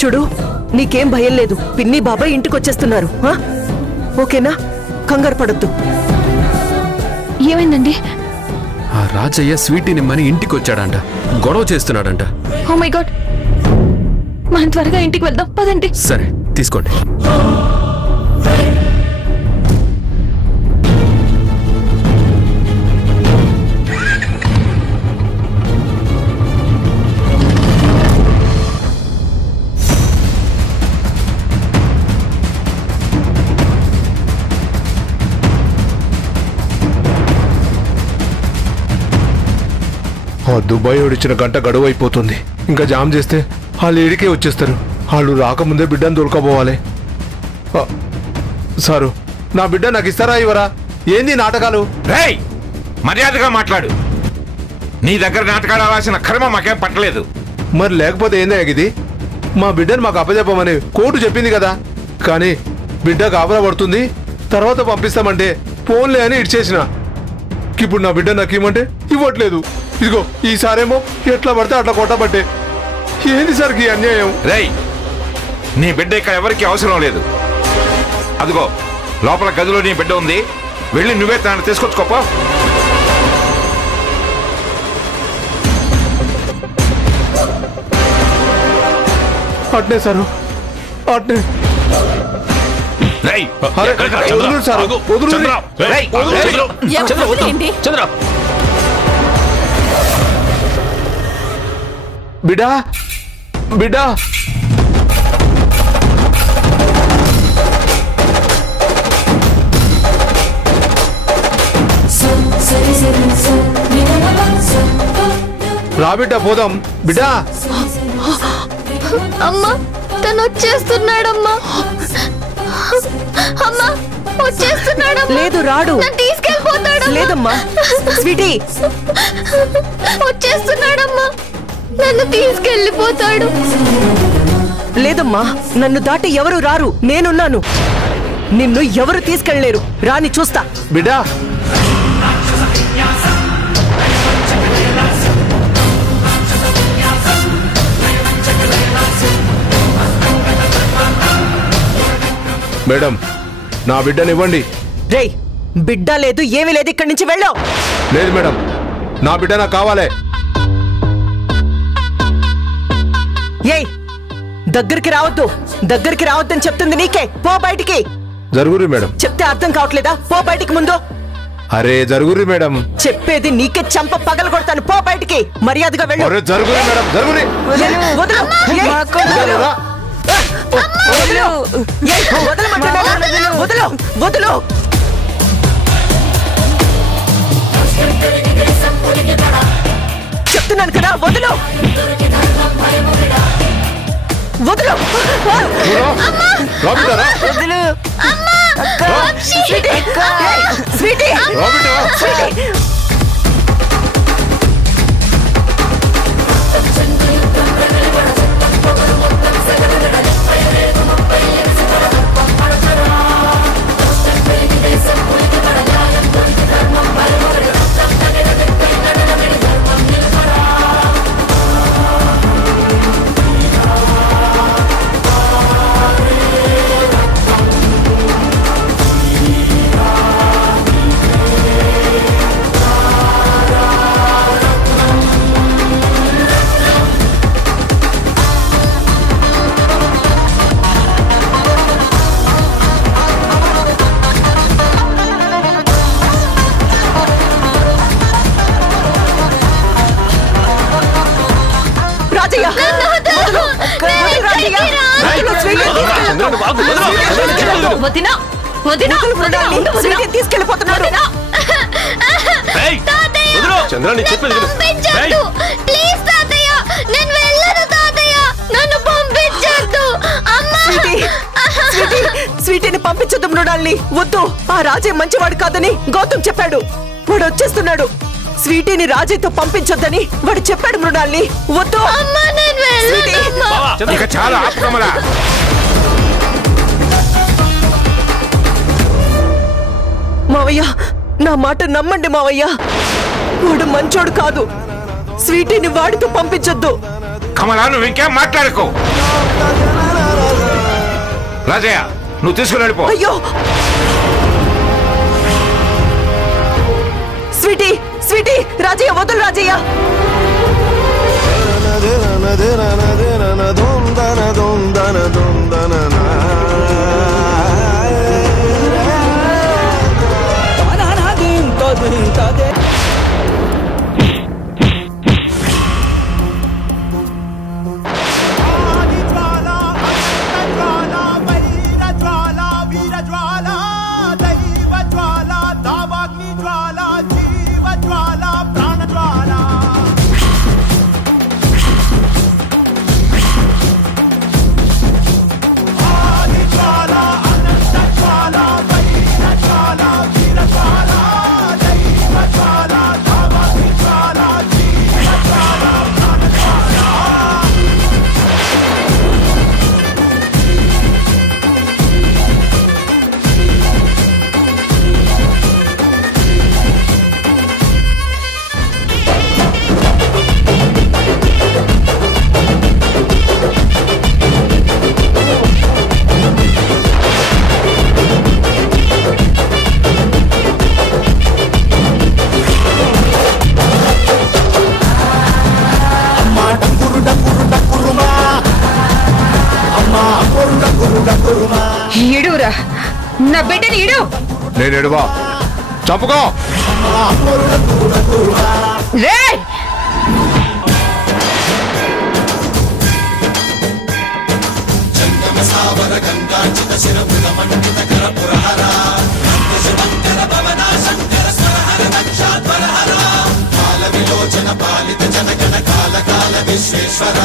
చూడు నీకేం భయం లేదు, పిన్ని బాబాయ్ ఇంటికి వచ్చేస్తున్నారు. ఓకేనా? కంగారు పడొద్దు. ఏమైందండి? ఆ రాజయ్య స్వీటీని మన ఇంటికి వచ్చాడంట, గొడవ చేస్తున్నాడంట. ఓ మై గాడ్, మనం త్వరగా ఇంటికి వెళ్దాం పదండి. సరే తీసుకోండి. దుబాయ్ ఓడిచ్చిన గంట గడువు అయిపోతుంది. ఇంకా జామ్ చేస్తే వాళ్ళు ఏడికే వచ్చేస్తారు. వాళ్ళు రాకముందే బిడ్డను దొరకబోవాలి. సారు, నా బిడ్డ నాకు ఇస్తారా ఇవరా? ఏంది నాటకాలు? రేయ్, మర్యాదగా మాట్లాడు. నీ దగ్గర నాటకాలు ఆడాల్సిన కర్మ మాకేం పట్టలేదు. మరి లేకపోతే ఏందా ఇది? మా బిడ్డను మాకు అప్పచెప్పమని కోర్టు చెప్పింది కదా. కానీ బిడ్డ కాబరా పడుతుంది, తర్వాత పంపిస్తామంటే ఫోన్లే అని ఇచ్చేసిన. ఇప్పుడు నా బిడ్డ నాకు ఇవ్వమంటే ఇవ్వట్లేదు. ఇదిగో ఈసారేమో ఎట్లా పడితే అట్లా కొట్టబట్టే. ఏంది సార్ ఈ అన్యాయం? రేయ్, నీ బిడ్డ ఇక్కడ ఎవరికి అవసరం లేదు. అదిగో లోపల గదిలో నీ బిడ్డ ఉంది, వెళ్ళి నువ్వే తనని తీసుకొచ్చుకోపో. అట్నే సారు, అట్నే. బిడ్డా బిడ్డా రా బిడ్డ పోదాం. బిడ్డా అమ్మా, తను వచ్చేస్తున్నాడమ్మా. అమ్మా వచ్చేస్తున్నాడమ్మా. లేదు రాడు, తీసుకెళ్ళిపోతాడు. లేదమ్మా స్వీటీ, వచ్చేస్తున్నాడమ్మా, నన్ను తీసుకెళ్ళిపోతాడు. లేదమ్మా, నన్ను దాటి ఎవరు రారు, నేనున్నాను. నిన్ను ఎవరు తీసుకెళ్లేరు, రాని చూస్తా. బిడ్డా మేడం, నా బిడ్డనివ్వండి. రేయ్, బిడ్డ లేదు ఏమీ లేదు, ఇక్కడి నుంచి వెళ్ళావు. లేదు మేడం, నా బిడ్డ నాకు కావాలి. ఏయ్, దగ్గరికి రావద్దు, దగ్గరికి రావద్దని చెప్తుంది నీకే. పో బయటికి. జరుగురి మేడం. చెప్తే అర్థం కావట్లేదా? పో బయటికి ముందు. అరే జరుగురి మేడం. చెప్పేది నీకే, చంప పగల కొడతాను. పో బయటికి, మర్యాదగా వెళ్ళు. జరుగురి మేడం, జరుగురి. వదలు, వదలు, వదలు. చెప్తున్నాను కదా, వదలు, వదలు, వదలు. స్వీటీ, తీసుకెళ్ళిపోతున్నాడు. చంద్రాన్ని చెప్పేది స్వీటీని పంపించొద్దు మృణాల్ని. వద్దు, ఆ రాజే మంచివాడు కాదని గౌతమ్ చెప్పాడు. వాడు వచ్చేస్తున్నాడు. స్వీటీని రాజయ్తో పంపించొద్దని వాడు చెప్పాడు మృణాల్ని. వద్దు. మావయ్య, నా మాట నమ్మండి మావయ్య. వాడు మంచోడు కాదు. స్వీటీని వాడితో పంపించొద్దు. కమలా, నువ్వు ఇంకేం మాట్లాడుకో. రాజయ్య నువ్వు తీసుకుని వెళ్ళిపో. అయ్యో స్వీటీ స్వీటీ, రాజయ్య వదులు రాజయ్య. ఈడురా నా బిడ్డని ఈడు. నేను ఎడువా చంపుకో. రేయ్ పాలిత జనగణ కాల కాల విశ్వేశ్వర